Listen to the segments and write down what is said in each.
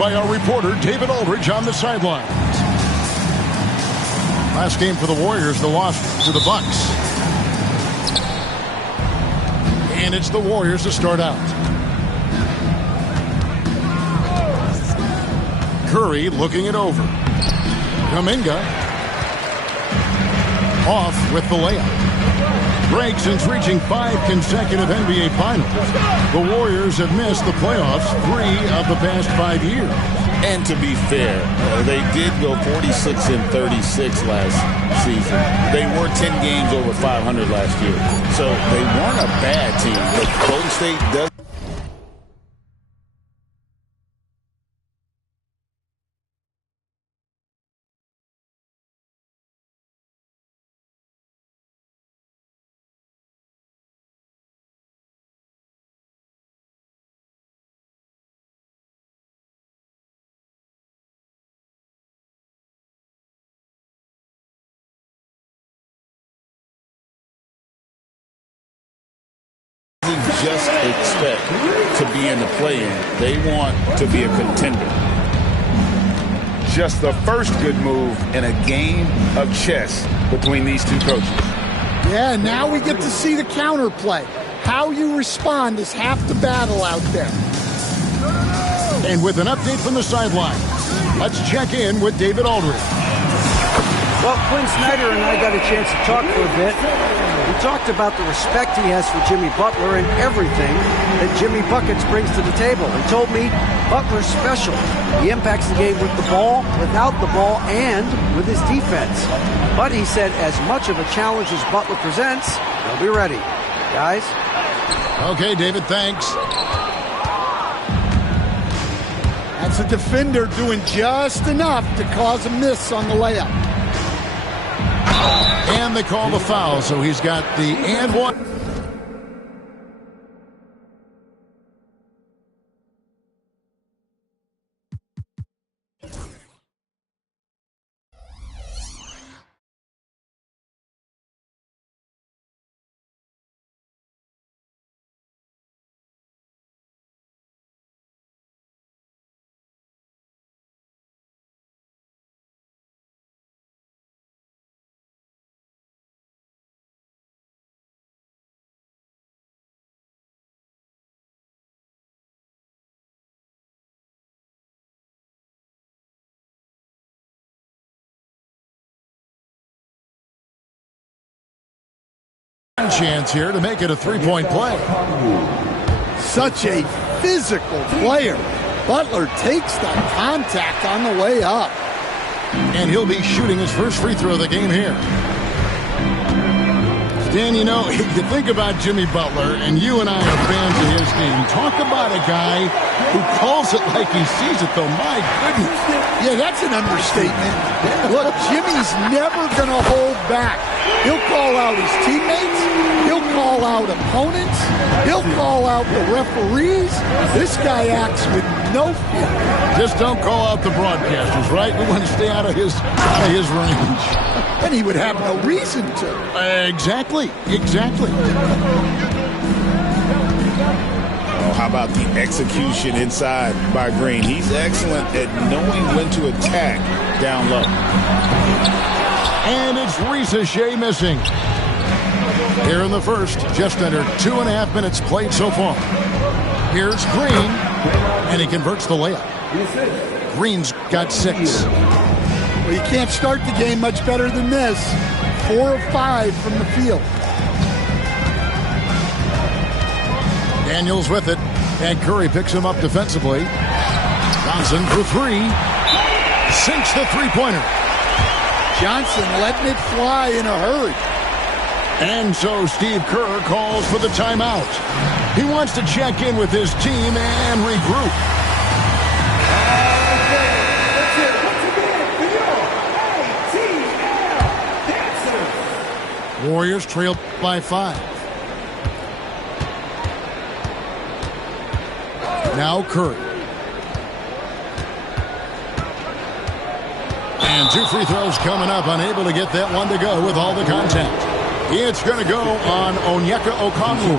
By our reporter, David Aldridge, on the sidelines. Last game for the Warriors, the loss to the Bucks. And it's the Warriors to start out. Curry looking it over. Kuminga off with the layup. Break since reaching 5 consecutive NBA Finals. The Warriors have missed the playoffs 3 of the past 5 years. And to be fair, they did go 46-36 last season. They were 10 games over 500 last year. So they weren't a bad team. But Golden State does. Just expect to be in the play-in. They want to be a contender. Just the first good move in a game of chess between these two coaches. Yeah, now we get to see the counterplay. How you respond is half the battle out there. And with an update from the sideline, let's check in with David Aldridge. Well, Quinn Snyder and I got a chance to talk for a bit. We talked about the respect he has for Jimmy Butler and everything that Jimmy Buckets brings to the table. He told me Butler's special. He impacts the game with the ball, without the ball, and with his defense. But he said as much of a challenge as Butler presents, he'll be ready. Guys? Okay, David, thanks. That's a defender doing just enough to cause a miss on the layup. And they call the foul, so he's got the and one. Chance here to make it a three-point play. Such a physical player. Butler takes the contact on the way up. And he'll be shooting his first free throw of the game here. Dan, you know, you think about Jimmy Butler, and you and I are fans of his game. Talk about a guy who calls it like he sees it, though. My goodness. Yeah, that's an understatement. Look, Jimmy's never going to hold back. He'll call out his teammates. He'll call out opponents. He'll call out the referees. This guy acts with no fear. Just don't call out the broadcasters, right? We want to stay out of his range. And he would have no reason to. Exactly. Oh, how about the execution inside by Green? He's excellent at knowing when to attack down low. And it's Risa Shea missing. Here in the first, just under 2.5 minutes played so far. Here's Green, and he converts the layup. Green's got 6. Well, you can't start the game much better than this. 4 of 5 from the field. Daniels with it, and Curry picks him up defensively. Johnson for 3. Sinks the three-pointer. Johnson letting it fly in a hurry. And so Steve Kerr calls for the timeout. He wants to check in with his team and regroup. Warriors trail by 5. Now Curry. And 2 free throws coming up. Unable to get that one to go with all the contact. It's going to go on Onyeka Okongwu.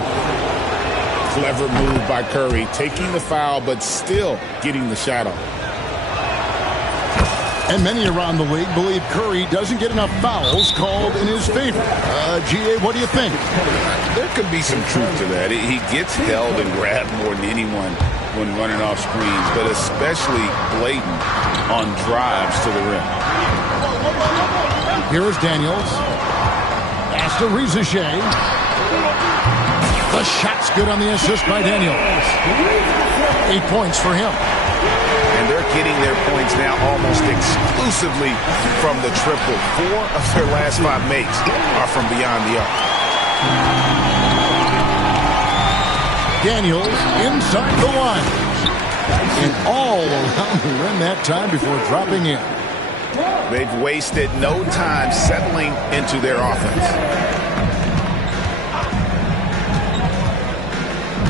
Clever move by Curry, taking the foul, but still getting the shot off. And many around the league believe Curry doesn't get enough fouls called in his favor. G.A., what do you think? There could be some truth to that. He gets held and grabbed more than anyone when running off screens, but especially blatant on drives to the rim. Here's Daniels. Pass to Rizachet. The shot's good on the assist by Daniels. 8 points for him. And they're getting their points now almost exclusively from the triple. 4 of their last 5 makes are from beyond the arc. Daniels inside the line. And all around the rim that time before dropping in. They've wasted no time settling into their offense.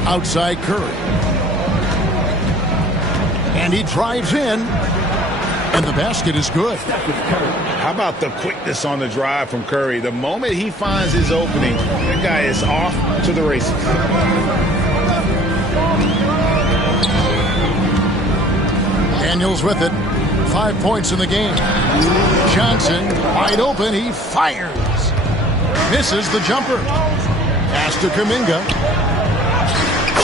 Outside Curry. And he drives in. And the basket is good. How about the quickness on the drive from Curry? The moment he finds his opening, that guy is off to the races. Daniels with it. 5 points in the game. Johnson wide open. He fires. Misses the jumper. Pass to Kuminga.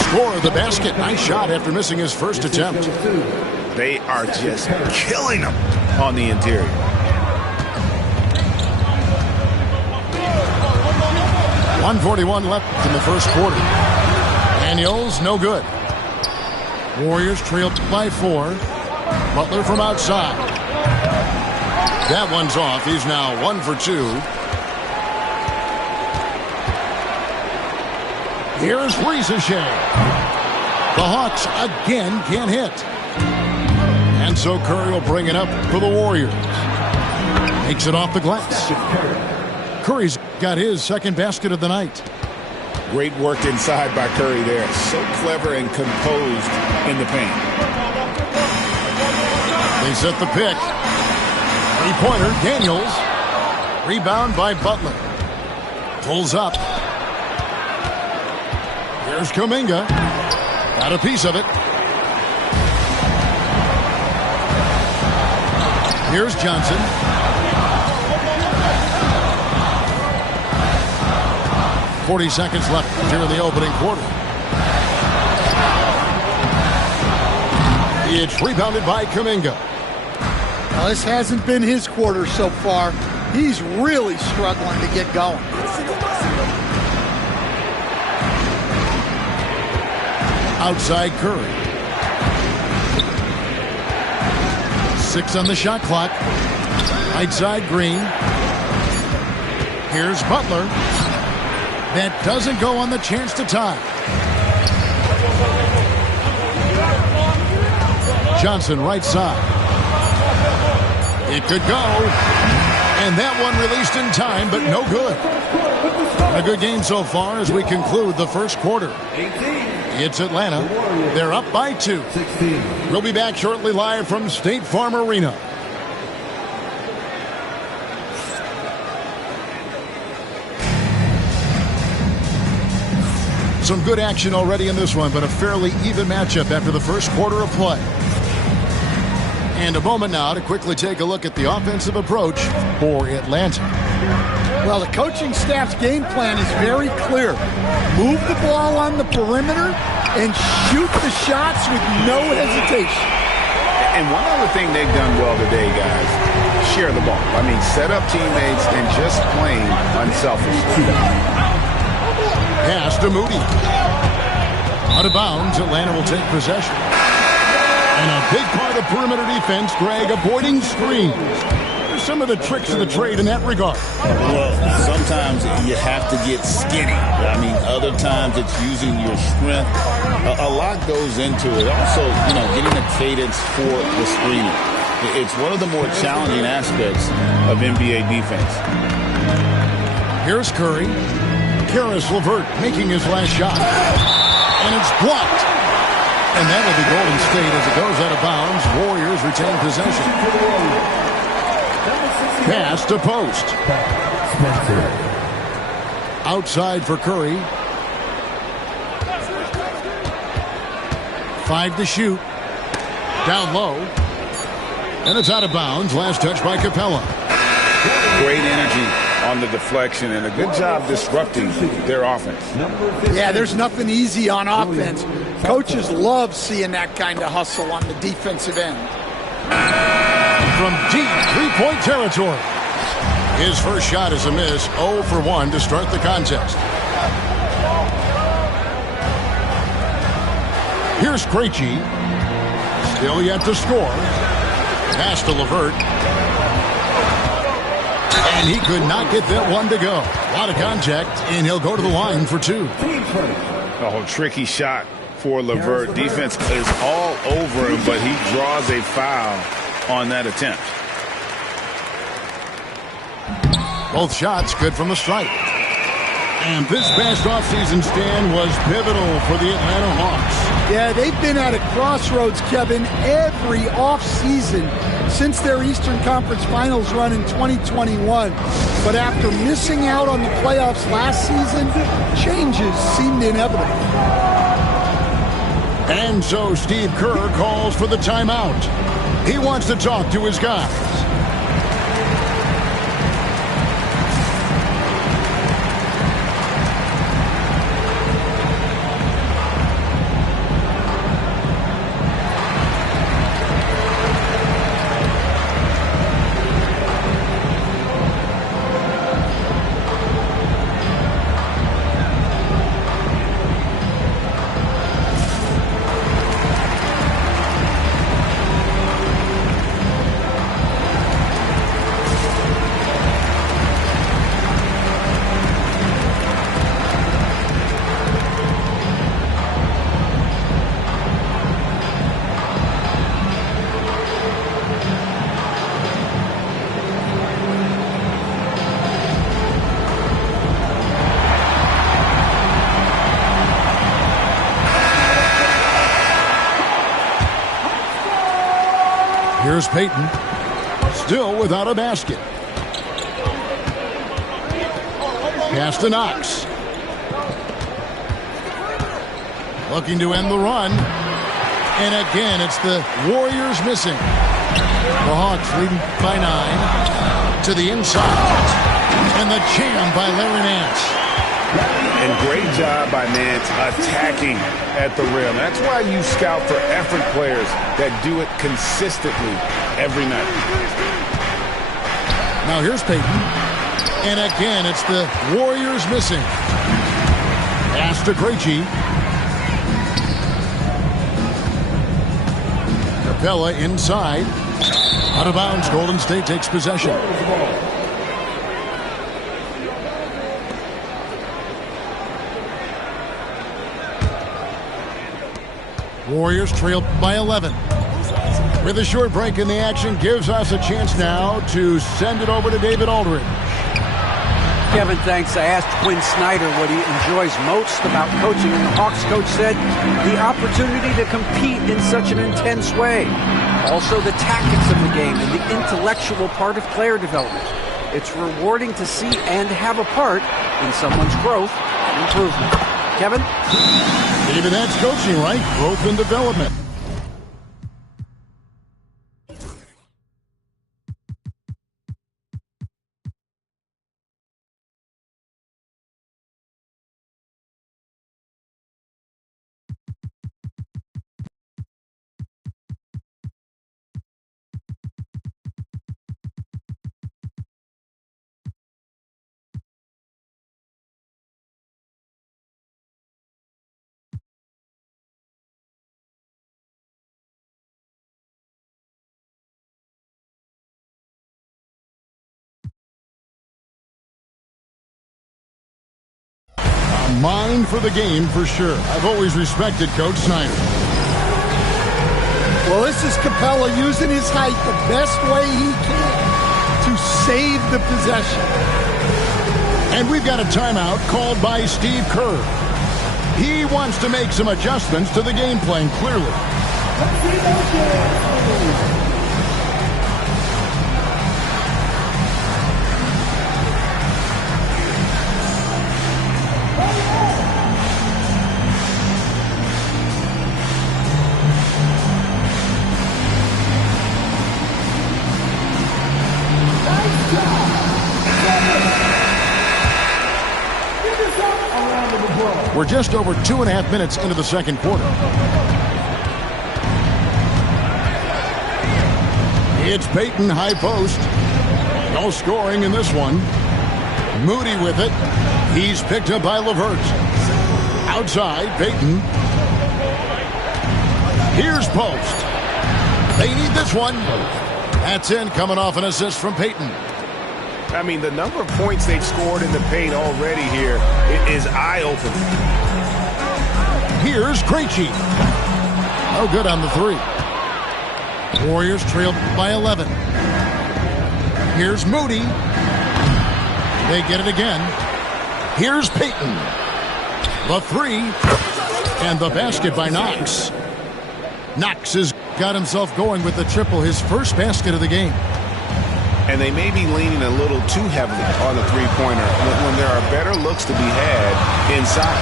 Score the basket. Nice shot after missing his first attempt. They are just killing him on the interior. .141 left in the first quarter. Daniels, no good. Warriors trail by 4. Butler from outside. That one's off. He's now 1 for 2. Here's Rizachet. The Hawks again can't hit. And so Curry will bring it up for the Warriors. Takes it off the glass. Curry's got his second basket of the night. Great work inside by Curry there. So clever and composed in the paint. They set the pick. Three-pointer, Daniels. Rebound by Butler. Pulls up. Here's Kuminga. Got a piece of it. Here's Johnson. .40 seconds left here in the opening quarter. It's rebounded by Kuminga. Now, this hasn't been his quarter so far. He's really struggling to get going. Outside Curry. 6 on the shot clock. Right side Green. Here's Butler. That doesn't go on the chance to tie. Johnson right side. It could go. And that one released in time, but no good. A good game so far as we conclude the first quarter. It's Atlanta. They're up by 2. We'll be back shortly live from State Farm Arena. Some good action already in this one, but a fairly even matchup after the first quarter of play. And a moment now to quickly take a look at the offensive approach for Atlanta. Well, the coaching staff's game plan is very clear. Move the ball on the perimeter and shoot the shots with no hesitation. And one other thing they've done well today, guys, share the ball. I mean, set up teammates and just plain unselfish. Pass to Moody. Out of bounds, Atlanta will take possession. And a big part of perimeter defense, Greg, avoiding screens. There's some of the tricks of the trade in that regard. Well, sometimes you have to get skinny. I mean, other times it's using your strength. A lot goes into it. Also, getting a cadence for the screening. It's one of the more challenging aspects of NBA defense. Here's Curry. Caris LeVert making his last shot. And it's blocked. And that'll be Golden State as it goes out of bounds. Warriors retain possession. Pass to post. Outside for Curry. 5 to shoot. Down low. And it's out of bounds. Last touch by Capella. Great energy on the deflection and a good job disrupting their offense. Yeah, there's nothing easy on offense. Coaches love seeing that kind of hustle on the defensive end. From deep three-point territory. His first shot is a miss. 0 for 1 to start the contest. Here's Krejci. Still yet to score. Pass to LeVert. And he could not get that one to go. A lot of contact, and he'll go to the line for 2. Oh, tricky shot for LeVert. Defense is all over him, but he draws a foul on that attempt. Both shots good from the stripe. And this past offseason stand was pivotal for the Atlanta Hawks. Yeah, they've been at a crossroads, Kevin, every offseason since their Eastern Conference Finals run in 2021. But after missing out on the playoffs last season, changes seemed inevitable. And so Steve Kerr calls for the timeout. He wants to talk to his guys. Here's Payton, still without a basket. Pass to Knox. Looking to end the run. And again, it's the Warriors missing. The Hawks leading by 9 to the inside. And the jam by Larry Nance. And great job by Nance attacking at the rim. That's why you scout for effort players that do it consistently every night. Now here's Payton. And again, it's the Warriors missing. Pass to Krejci. Capella inside. Out of bounds. Golden State takes possession. Warriors trail by 11. With a short break in the action, gives us a chance now to send it over to David Aldridge. Kevin, thanks. I asked Quinn Snyder what he enjoys most about coaching, and the Hawks coach said the opportunity to compete in such an intense way. Also the tactics of the game and the intellectual part of player development. It's rewarding to see and have a part in someone's growth and improvement. Kevin? Even that's coaching, right? Growth and development. Mind for the game for sure. I've always respected Coach Snyder. Well, this is Capella using his height the best way he can to save the possession. And we've got a timeout called by Steve Kerr. He wants to make some adjustments to the game plan, clearly. We're just over 2.5 minutes into the second quarter. It's Payton, high post. No scoring in this one. Moody with it. He's picked up by LeVert. Outside, Payton. Here's Post. They need this one. That's in, coming off an assist from Payton. I mean, the number of points they've scored in the paint already here is eye-opening. Here's Krejci. No good on the three. Warriors trailed by 11. Here's Moody. They get it again. Here's Payton. The three. And the basket by Knox. Knox has got himself going with the triple, his first basket of the game. And they may be leaning a little too heavily on the three-pointer when there are better looks to be had inside.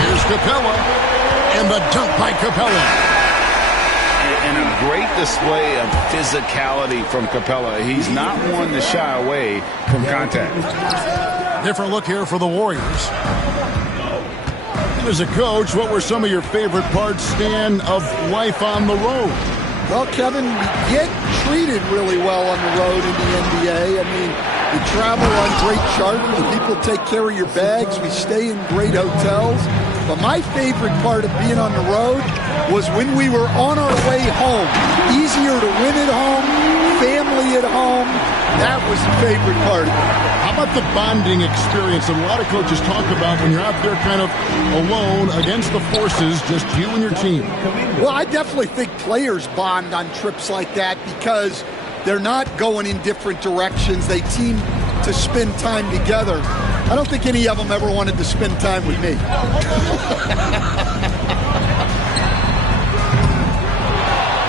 Here's Capella. And the dunk by Capella. And a great display of physicality from Capella. He's not one to shy away from contact. Different look here for the Warriors. As a coach, what were some of your favorite parts, Stan, of life on the road? Well, Kevin, we get treated really well on the road in the NBA. I mean, we travel on great charters. People take care of your bags. We stay in great hotels. But my favorite part of being on the road was when we were on our way home. Easier to win at home, family at home. That was the favorite part. How about the bonding experience that a lot of coaches talk about when you're out there kind of alone against the forces, just you and your team? Well, I definitely think players bond on trips like that because they're not going in different directions. They team to spend time together. I don't think any of them ever wanted to spend time with me.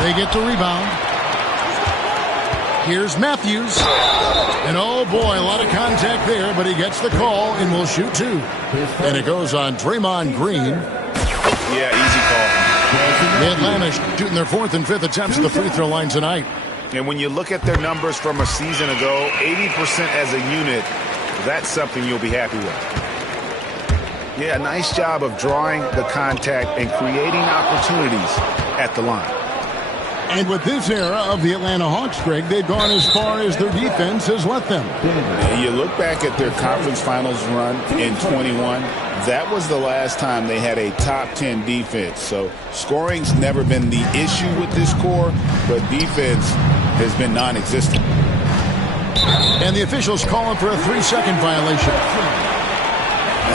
They get the rebound. Here's Matthews. And oh boy, a lot of contact there, but he gets the call and will shoot two. And it goes on Draymond Green. Yeah, easy call. Atlanta shooting their fourth and fifth attempts at the free throw line tonight. And when you look at their numbers from a season ago, 80% as a unit, that's something you'll be happy with. Yeah, nice job of drawing the contact and creating opportunities at the line. And with this era of the Atlanta Hawks, Greg, they've gone as far as their defense has let them. You look back at their conference finals run in 21, that was the last time they had a top 10 defense. So scoring's never been the issue with this core, but defense has been non-existent. And the officials calling for a 3-second violation.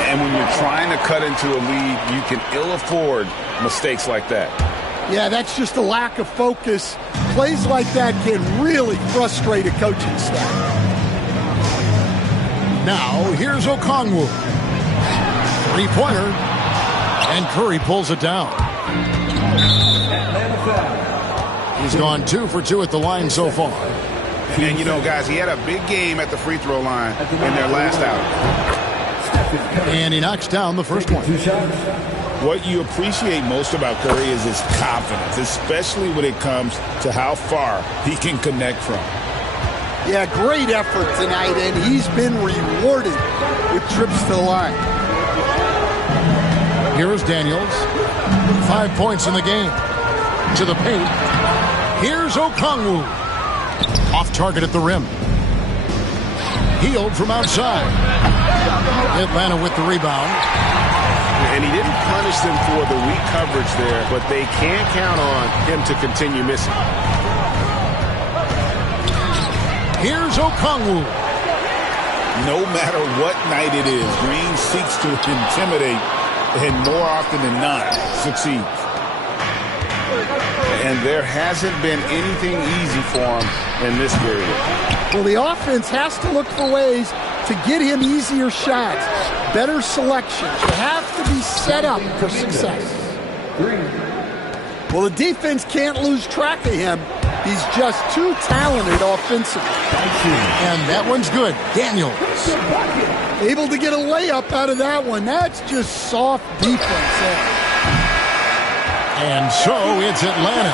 And when you're trying to cut into a lead, you can ill afford mistakes like that. Yeah, that's just a lack of focus. Plays like that can really frustrate a coaching staff. Now, here's Okongwu. Three-pointer. And Curry pulls it down. He's gone 2 for 2 at the line so far. And, you know, guys, he had a big game at the free throw line in their last outing. And he knocks down the first one. What you appreciate most about Curry is his confidence, especially when it comes to how far he can connect from. Yeah, great effort tonight, and he's been rewarded with trips to the line. Here's Daniels. 5 points in the game. To the paint. Here's Okongwu. Off target at the rim. Healed from outside. Atlanta with the rebound. And he didn't punish them for the weak coverage there, but they can't count on him to continue missing. Here's Okongwu. No matter what night it is, Green seeks to intimidate and more often than not succeeds. And there hasn't been anything easy for him in this period. Well, the offense has to look for ways to get him easier shots, better selection. You have to be set up for success. Well, the defense can't lose track of him. He's just too talented offensively. And that one's good. Daniels. Able to get a layup out of that one. That's just soft defense there. And so it's Atlanta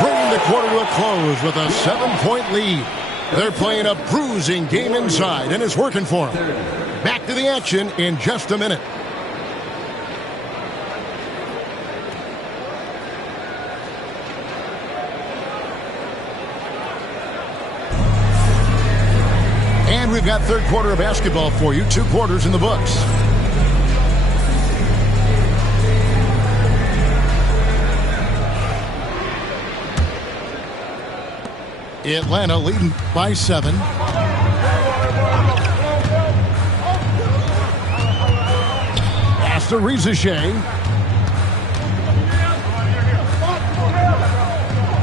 bringing the quarter to a close with a 7-point lead. They're playing a bruising game inside, and it's working for them. Back to the action in just a minute. We've got third quarter of basketball for you. 2 quarters in the books. Atlanta leading by 7. Pass to Rizachet.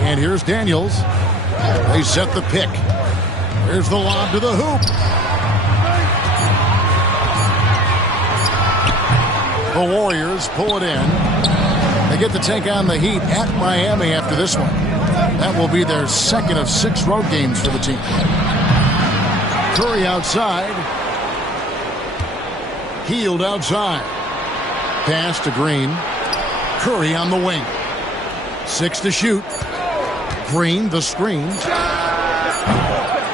And here's Daniels. They set the pick. Here's the lob to the hoop. The Warriors pull it in. They get to take on the Heat at Miami after this one. That will be their second of 6 road games for the team. Curry outside. Hield outside. Pass to Green. Curry on the wing. 6 to shoot. Green, the screen.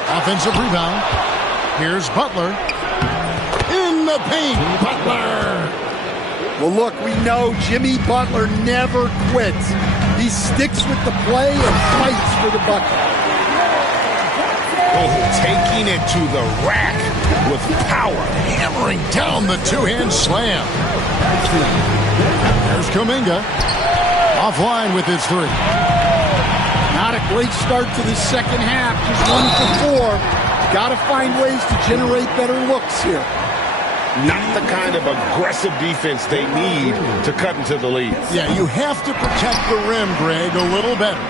Offensive rebound. Here's Butler. In the paint. Butler. Well, look, we know Jimmy Butler never quits. He sticks with the play and fights for the bucket. Oh, taking it to the rack with power. Hammering down the 2-hand slam. There's Kuminga. Offline with his 3. Not a great start to the second half. Just 1 for 4. Got to find ways to generate better looks here. Not the kind of aggressive defense they need to cut into the lead. Yeah, you have to protect the rim, Greg, a little better.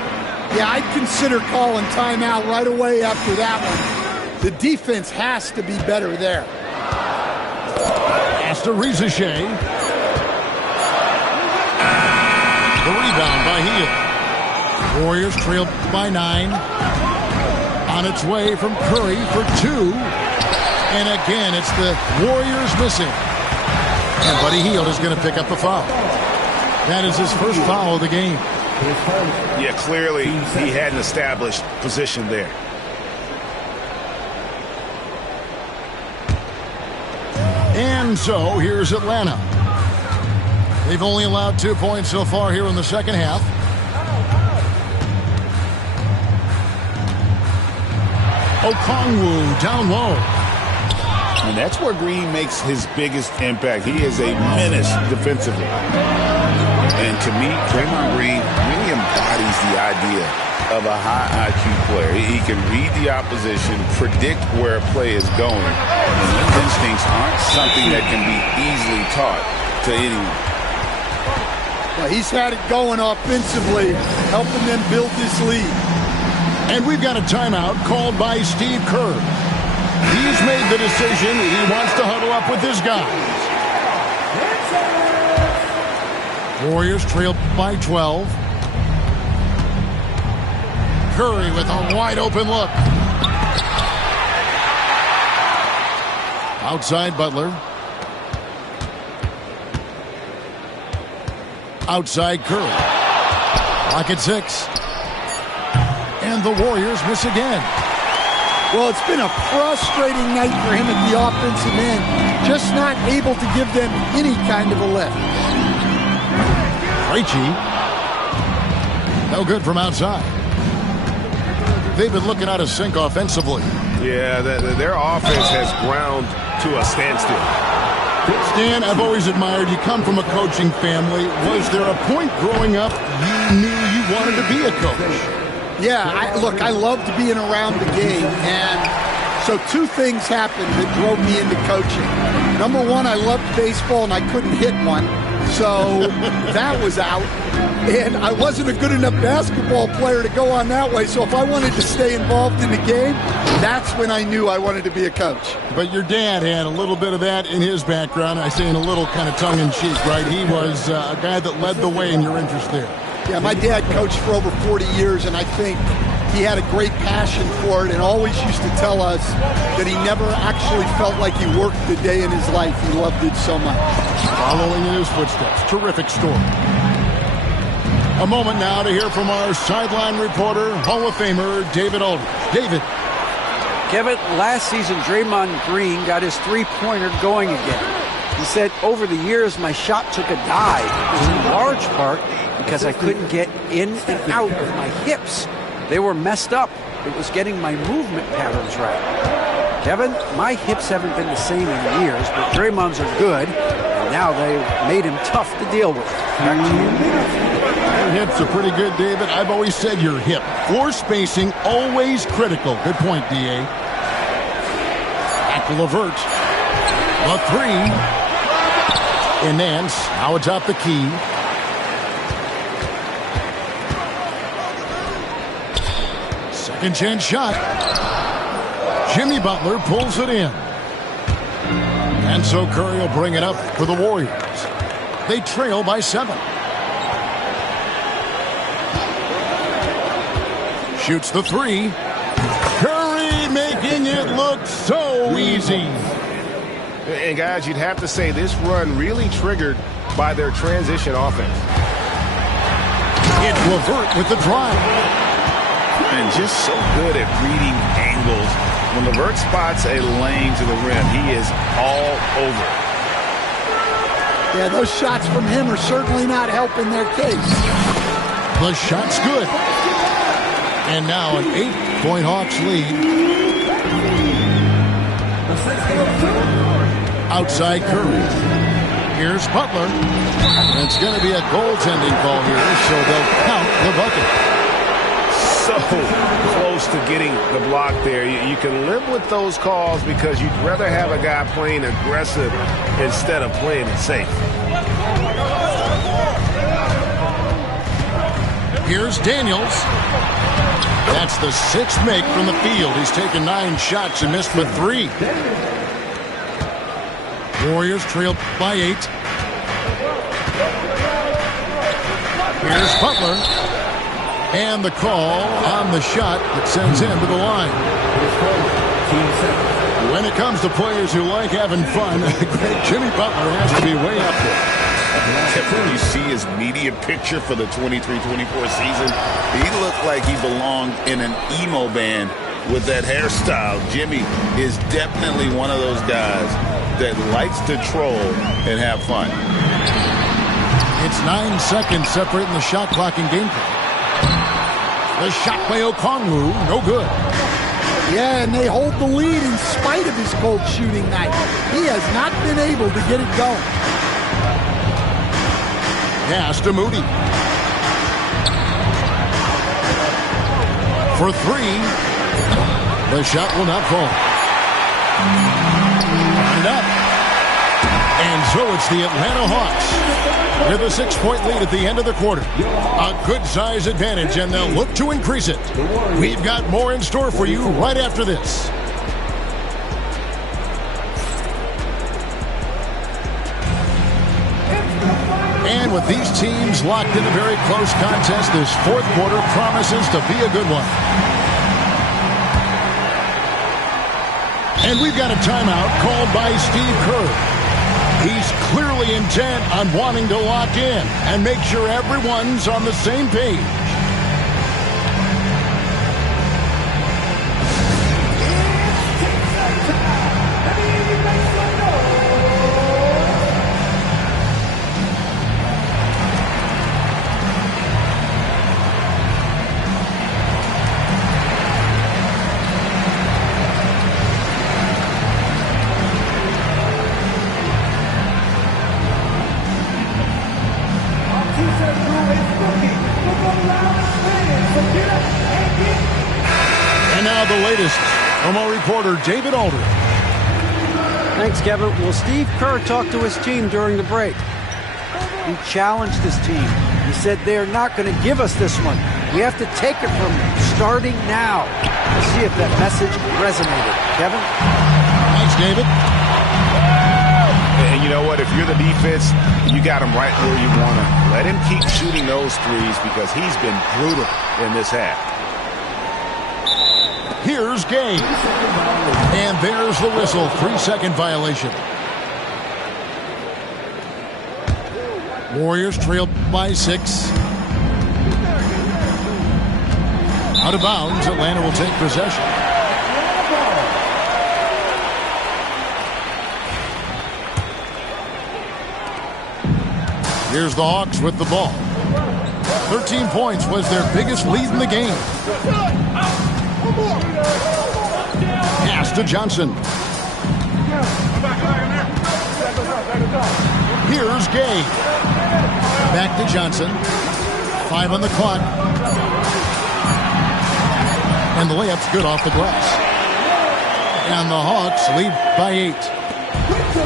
Yeah, I'd consider calling timeout right away after that one. The defense has to be better there. Pass to Rizachet. The rebound by Hield. Warriors trail by 9. On its way from Curry for 2. And again, it's the Warriors missing. And Buddy Hield is going to pick up the foul. That is his first foul of the game. Yeah, clearly he had an established position there. And so here's Atlanta. They've only allowed 2 points so far here in the second half. Okongwu down low. And that's where Green makes his biggest impact. He is a menace defensively. And to me, Draymond Green really embodies the idea of a high IQ player. He can read the opposition, predict where a play is going. And those instincts aren't something that can be easily taught to anyone. Well, he's had it going offensively, helping them build this lead. And we've got a timeout called by Steve Kerr. He's made the decision. He wants to huddle up with his guys. Warriors trail by 12. Curry with a wide open look. Outside Butler. Outside Curry. Clock at 6. And the Warriors miss again. Well, it's been a frustrating night for him at the offensive end. Just not able to give them any kind of a lift. Krejci. No good from outside. They've been looking out of sync offensively. Yeah, their offense has ground to a standstill. Stan, I've always admired you. Come from a coaching family. Was there a point growing up you knew you wanted to be a coach? Yeah, look, I loved being around the game, and so 2 things happened that drove me into coaching. Number 1, I loved baseball, and I couldn't hit one, so that was out. And I wasn't a good enough basketball player to go on that way, so if I wanted to stay involved in the game, that's when I knew I wanted to be a coach. But your dad had a little bit of that in his background. I say in a little kind of tongue-in-cheek, right? He was a guy that led the way in your interest there. Yeah, my dad coached for over 40 years, and I think he had a great passion for it and always used to tell us that he never actually felt like he worked a day in his life. He loved it so much. Following in his footsteps. Terrific story. A moment now to hear from our sideline reporter, Hall of Famer David Aldridge. David. Kevin, last season, Draymond Green got his three-pointer going again. He said, over the years, my shot took a dive. It was in large part because I couldn't get in and out of my hips. They were messed up. It was getting my movement patterns right. Kevin, my hips haven't been the same in years, but Draymond's are good, and now they've made him tough to deal with. Back to you. Your hips are pretty good, David. I've always said your hip. Floor spacing, always critical. Good point, D.A. Back to LeVert. The three. And Nance, now atop the key. Second chance shot. Jimmy Butler pulls it in. And so Curry will bring it up for the Warriors. They trail by 7. Shoots the three. Curry making it look so easy. And guys, you'd have to say this run really triggered by their transition offense. It's LeVert with the drive. And just so good at reading angles. When LeVert spots a lane to the rim, he is all over it. Yeah, those shots from him are certainly not helping their case. The shot's good. And now an 8-point Hawks lead. Outside Curry. Here's Butler. And it's going to be a goaltending call here, so they'll count the bucket. So close to getting the block there. You can live with those calls because you'd rather have a guy playing aggressive instead of playing it safe. Here's Daniels. That's the 6th make from the field. He's taken 9 shots and missed but 3. Warriors trail by 8. Here's Butler. And the call on the shot that sends him to the line. When it comes to players who like having fun, great Jimmy Butler has to be way up there. When you see his media picture for the 23-24 season, he looked like he belonged in an emo band with that hairstyle. Jimmy is definitely one of those guys that likes to troll and have fun. It's 9 seconds separating the shot clock and gameplay. The shot by Okongwu, no good. Yeah, and they hold the lead in spite of his cold shooting night. He has not been able to get it going. Pass to Moody. For 3. The shot will not fall. And up. And so it's the Atlanta Hawks with a 6-point lead at the end of the quarter. A good size advantage, and they'll look to increase it. We've got more in store for you right after this. And with these teams locked in a very close contest, this 4th quarter promises to be a good one. And we've got a timeout called by Steve Kerr. He's clearly intent on wanting to lock in and make sure everyone's on the same page. And now the latest from our reporter, David Aldridge. Thanks, Kevin. Well, Steve Kerr talked to his team during the break. He challenged his team. He said they're not going to give us this one. We have to take it from starting now. Let's see if that message resonated. Kevin? Thanks, David. And you know what? If you're the defense, you got him right where you want him. Let him keep shooting those threes because he's been brutal in this half. Here's Gay. And there's the whistle. 3-second violation. Warriors trail by 6. Out of bounds, Atlanta will take possession. Here's the Hawks with the ball. 13 points was their biggest lead in the game. Pass Pass to Johnson. Here's Gay. Back to Johnson. 5 on the clock. And the layup's good off the glass. And the Hawks lead by 8.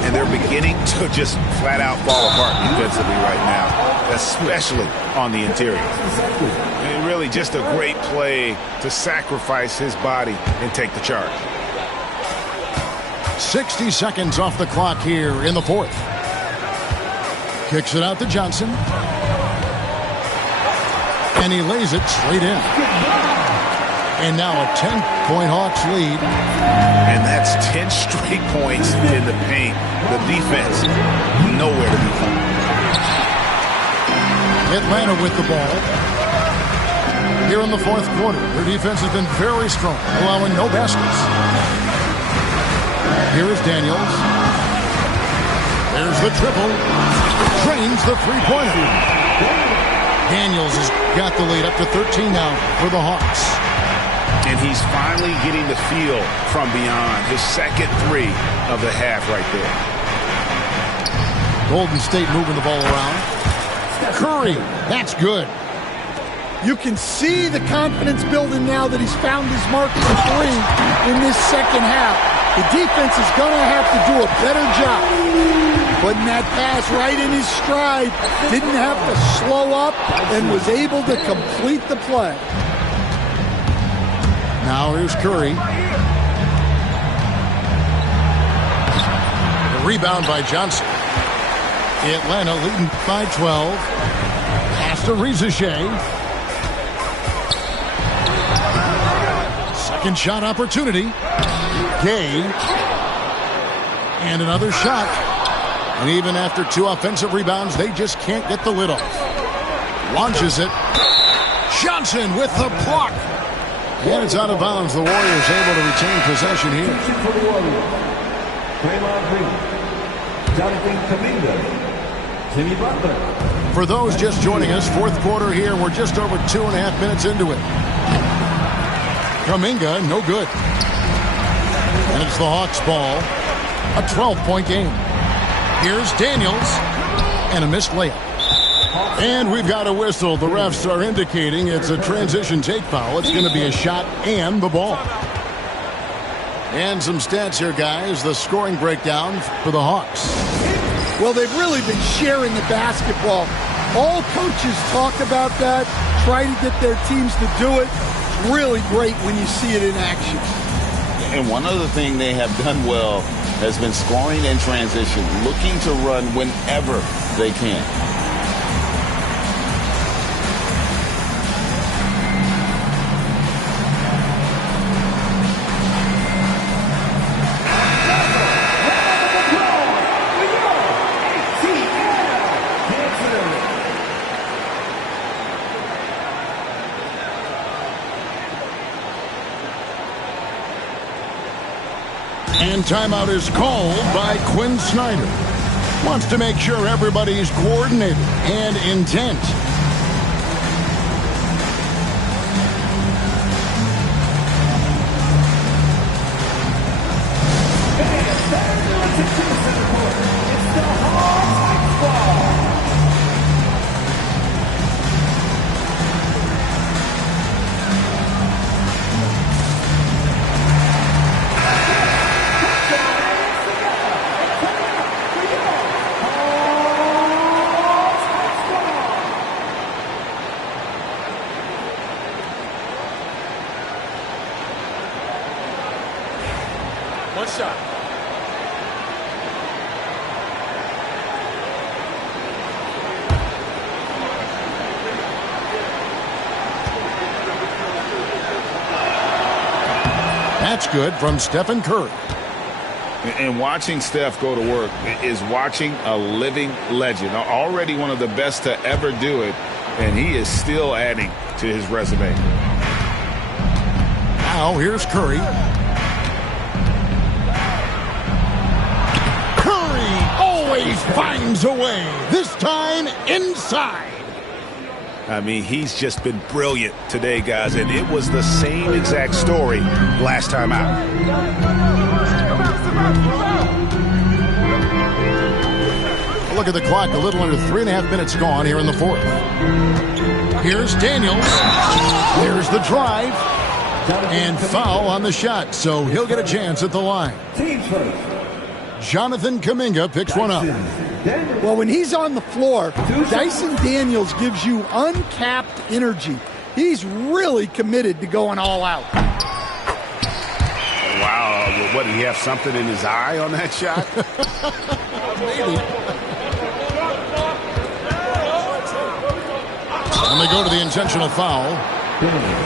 And they're beginning to just flat out fall apart defensively right now, especially on the interior. And really just a great play to sacrifice his body and take the charge. 60 seconds off the clock here in the fourth. Kicks it out to Johnson. And he lays it straight in. And now a 10-point Hawks lead. And that's 10 straight points in the paint. The defense, nowhere to be found. Atlanta with the ball. Here in the fourth quarter, their defense has been very strong, allowing no baskets. Here is Daniels. There's the triple. Drains the three-pointer. Daniels has got the lead up to 13 now for the Hawks. And he's finally getting the feel from beyond. His second 3 of the half right there. Golden State moving the ball around. Curry, that's good. You can see the confidence building now that he's found his mark for 3 in this second half. The defense is going to have to do a better job. Putting that pass right in his stride. Didn't have to slow up and was able to complete the play. Now here's Curry. The rebound by Johnson. Atlanta leading by 12. Pass to Rizachet. Second shot opportunity. Gay. And another shot. And even after 2 offensive rebounds, they just can't get the lid off. Launches it. Johnson with the block. And it's out of bounds. The Warriors able to retain possession here. For those just joining us, fourth quarter here. We're just over 2.5 minutes into it. Kuminga, no good. And it's the Hawks ball. A 12-point game. Here's Daniels. And a missed layup. And we've got a whistle. The refs are indicating it's a transition take foul. It's going to be a shot and the ball. And some stats here, guys. The scoring breakdown for the Hawks. Well, they've really been sharing the basketball. All coaches talk about that, try to get their teams to do it. It's really great when you see it in action. And one other thing they have done well has been scoring in transition, looking to run whenever they can. And timeout is called by Quinn Snyder. Wants to make sure everybody's coordinated and intent. One shot. That's good from Stephen Curry. And watching Steph go to work is watching a living legend. Already one of the best to ever do it, and he is still adding to his resume. Now here's Curry. Curry always finds a way. This time inside. I mean, he's just been brilliant today, guys, and it was the same exact story last time out. look at the clock. A little under 3.5 minutes gone here in the fourth. Here's Daniels. There's the drive. And foul on the shot, so he'll get a chance at the line. Jonathan Kuminga picks one up. Well, when he's on the floor, Dyson Daniels gives you uncapped energy. He's really committed to going all out. Wow, what, did he have something in his eye on that shot? Maybe. And they go to the intentional foul.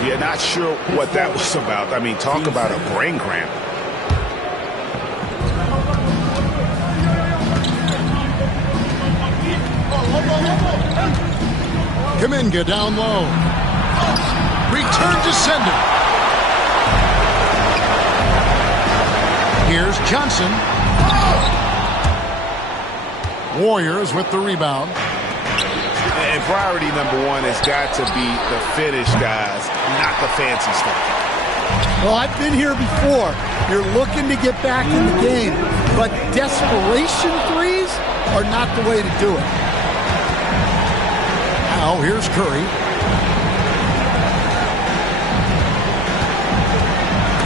Yeah, not sure what that was about. I mean, talk about a brain cramp. Kuminga down low. Return to sender. Here's Johnson. Warriors with the rebound. And priority number one has got to be the finish, guys, not the fancy stuff. Well, I've been here before. You're looking to get back in the game, but desperation threes are not the way to do it. Now here's Curry.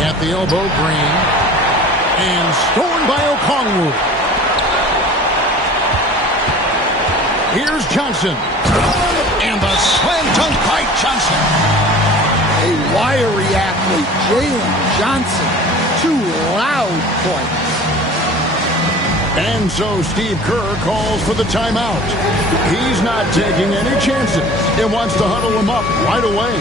At the elbow, Green. And stolen by Okongwu. Here's Johnson. And the slam dunk by Johnson. A wiry athlete, Jalen Johnson. 2 loud points. And so Steve Kerr calls for the timeout. He's not taking any chances and wants to huddle him up right away.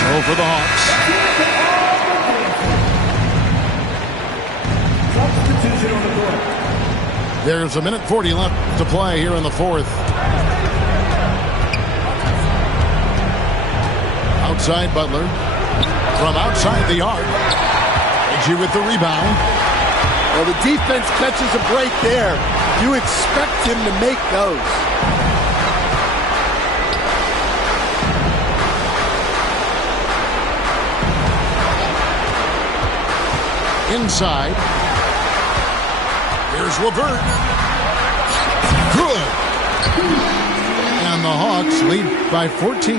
So for the Hawks. Substitution on the court. There's a minute 40 left to play here in the fourth. Outside Butler. From outside the arc. Reggie with the rebound. Well, the defense catches a break there. You expect him to make those. Inside. Here's LeVert. Good. And the Hawks lead by 14.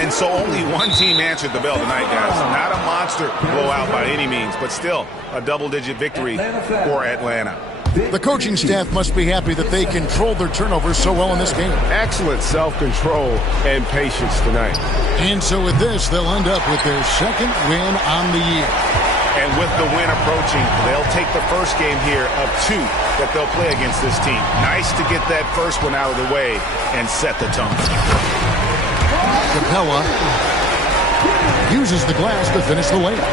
And so only one team answered the bell tonight, guys. Not a monster blowout by any means, but still a double-digit victory for Atlanta. The coaching staff must be happy that they controlled their turnovers so well in this game. Excellent self-control and patience tonight. And so with this, they'll end up with their second win on the year. And with the win approaching, they'll take the first game here of 2 that they'll play against this team. Nice to get that first one out of the way and set the tone. Capella uses the glass to finish the layup.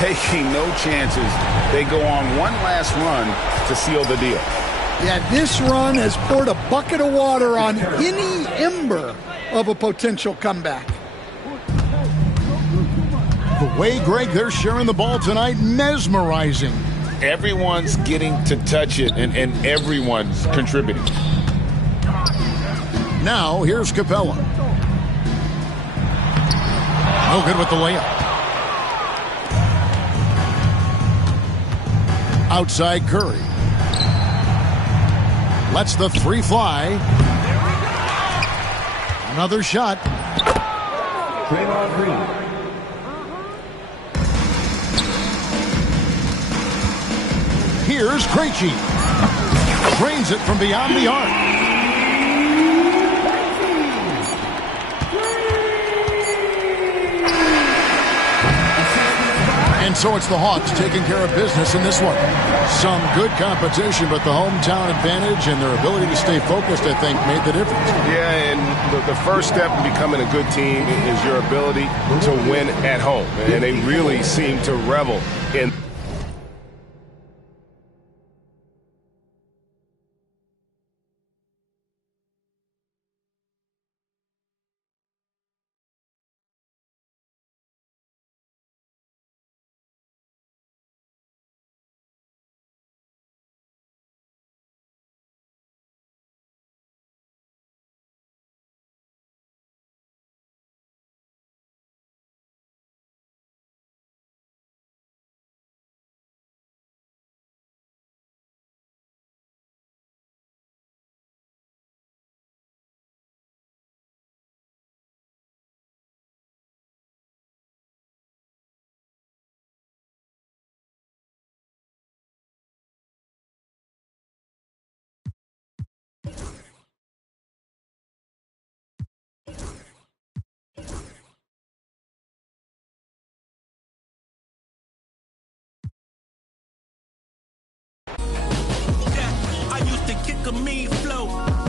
Taking no chances, they go on one last run to seal the deal. Yeah, this run has poured a bucket of water on any ember of a potential comeback. The way, Greg, they're sharing the ball tonight, mesmerizing. Everyone's getting to touch it, and everyone's contributing. Now, here's Capella. No good with the layup. Outside Curry. Lets the 3 fly. Another shot. Draymond Green. Here's Krejci. Drains it from beyond the arc. And so it's the Hawks taking care of business in this one. Some good competition, but the hometown advantage and their ability to stay focused, I think, made the difference. Yeah, and the first step in becoming a good team is your ability to win at home. And they really seem to revel in of me,